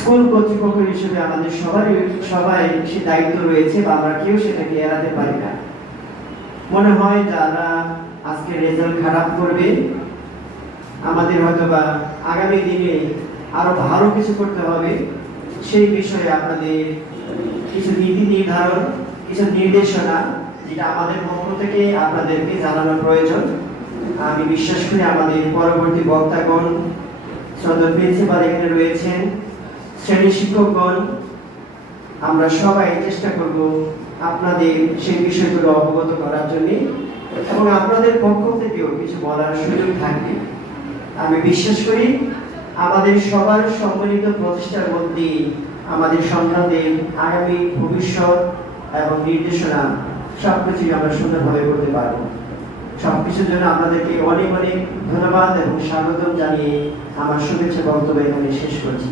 School কর্তৃপক্ষ হিসেবে আমাদের সবাই সে দায়িত্ব রয়েছে বা আমরা কেউ সেটাকে এড়াতে পারি না। মনে হয় যারা আজকে রেজাল্ট খারাপ করবে আমাদের হয়তোবা আগামী দিনে আরো ভালো কিছু করতে হবে, সেই বিষয়ে আপনাদের কিছু নীতি নির্ধারণ, কিছু নির্দেশনা যেটা আমাদের পক্ষ থেকে আপনাদেরকে জানানো প্রয়োজন। আমি বিশ্বাস করি আমাদের পরবর্তী বক্তাগণ, শ্রদ্ধেয় প্রিন্সিপাল এখানে রয়েছেন, শ্রেণী শিক্ষকগণ, আমরা সবাই চেষ্টা করব আপনাদের সেই বিষয়গুলো অবগত করার জন্য, এবং আপনাদের পক্ষ থেকেও কিছু বলার সুযোগ থাকবে। আমি বিশ্বাস করি আমাদের সবার সম্মিলিত প্রচেষ্টার মধ্যে আমাদের সন্তানদের আগামী ভবিষ্যৎ এবং নির্দেশনা সবকিছুই আমরা সুন্দরভাবে করতে পারব। সবকিছুর জন্য আপনাদেরকে অনেক অনেক ধন্যবাদ এবং স্বাগতম জানিয়ে আমার শুভেচ্ছা বক্তব্য এখানে শেষ করছি।